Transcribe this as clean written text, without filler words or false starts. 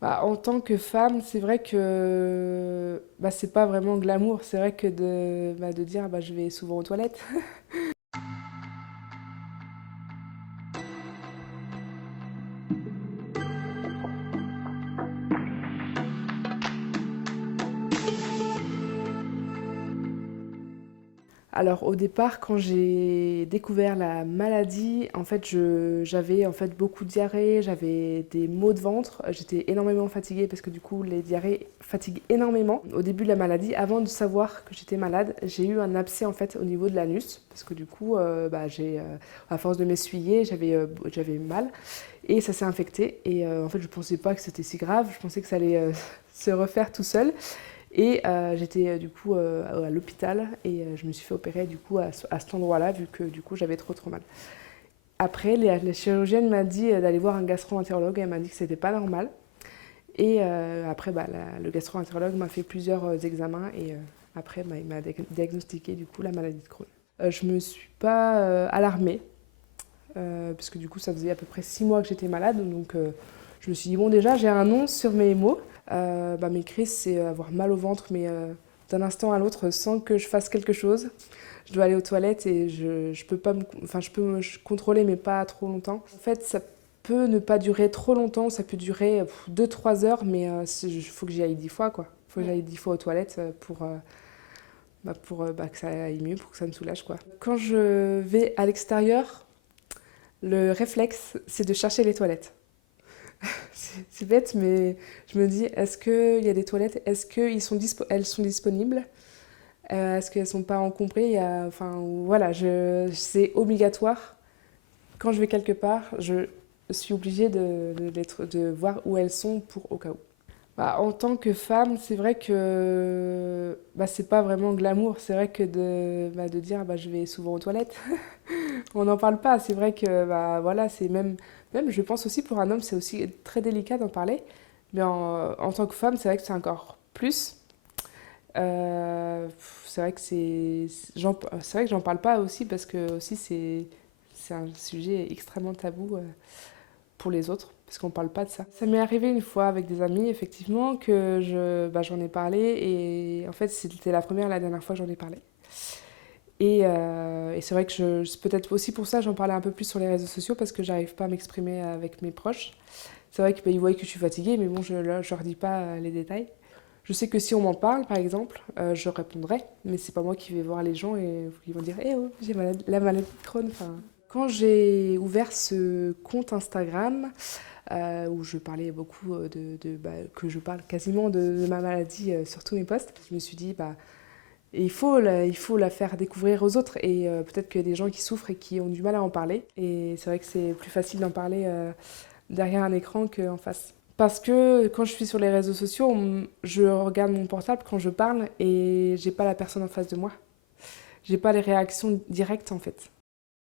Bah, en tant que femme, c'est vrai que c'est pas vraiment glamour. C'est vrai que de dire je vais souvent aux toilettes. Alors au départ, quand j'ai découvert la maladie, en fait, j'avais en fait beaucoup de diarrhée, j'avais des maux de ventre, j'étais énormément fatiguée parce que du coup les diarrhées fatiguent énormément. Au début de la maladie, avant de savoir que j'étais malade, j'ai eu un abcès en fait au niveau de l'anus parce que du coup, à force de m'essuyer, j'avais mal et ça s'est infecté. Et en fait, je pensais pas que c'était si grave, je pensais que ça allait se refaire tout seul. Et j'étais du coup à l'hôpital et je me suis fait opérer du coup à cet endroit-là vu que du coup j'avais trop mal. Après, la chirurgienne m'a dit d'aller voir un gastro-entérologue. Elle m'a dit que c'était pas normal. Et après, le gastro-entérologue m'a fait plusieurs examens et après, il m'a diagnostiqué du coup la maladie de Crohn. Je me suis pas alarmée parce que du coup, ça faisait à peu près 6 mois que j'étais malade. Donc, je me suis dit, bon, déjà, j'ai un nom sur mes mots. Mes crises, c'est avoir mal au ventre, mais d'un instant à l'autre, sans que je fasse quelque chose. Je dois aller aux toilettes et je peux pas je peux me contrôler, mais pas trop longtemps. En fait, ça peut ne pas durer trop longtemps. Ça peut durer 2-3 heures, mais il faut que j'y aille 10 fois, quoi. Il faut que j'aille 10 fois aux toilettes pour que ça aille mieux, pour que ça me soulage, quoi. Quand je vais à l'extérieur, le réflexe, c'est de chercher les toilettes. C'est bête, mais je me dis, est-ce qu'il y a des toilettes? Est-ce qu'elles elles sont disponibles? Est-ce qu'elles ne sont pas encombrées? Enfin, voilà, c'est obligatoire. Quand je vais quelque part, je suis obligée de voir où elles sont au cas où. Bah, en tant que femme, c'est vrai que c'est pas vraiment glamour. C'est vrai que de dire je vais souvent aux toilettes. On n'en parle pas. C'est vrai que voilà, c'est même je pense aussi pour un homme, c'est aussi très délicat d'en parler. Mais en tant que femme, c'est vrai que c'est encore plus. C'est vrai que c'est vrai que j'en parle pas aussi parce que aussi c'est un sujet extrêmement tabou pour les autres parce qu'on parle pas de ça. Ça m'est arrivé une fois avec des amis effectivement que j'en ai parlé et en fait c'était la première et la dernière fois que j'en ai parlé. Et c'est vrai que c'est peut-être aussi pour ça que j'en parlais un peu plus sur les réseaux sociaux parce que j'arrive pas à m'exprimer avec mes proches. C'est vrai qu'ils voient que je suis fatiguée, mais bon, je leur dis pas les détails. Je sais que si on m'en parle, par exemple, je répondrai, mais c'est pas moi qui vais voir les gens et ils vont dire Eh oh, j'ai la maladie de Crohn. Enfin, quand j'ai ouvert ce compte Instagram, où je parlais beaucoup que je parle quasiment de ma maladie sur tous mes posts, je me suis dit il faut la faire découvrir aux autres et peut-être qu'il y a des gens qui souffrent et qui ont du mal à en parler. Et c'est vrai que c'est plus facile d'en parler derrière un écran qu'en face. Parce que quand je suis sur les réseaux sociaux, je regarde mon portable quand je parle et j'ai pas la personne en face de moi. J'ai pas les réactions directes en fait.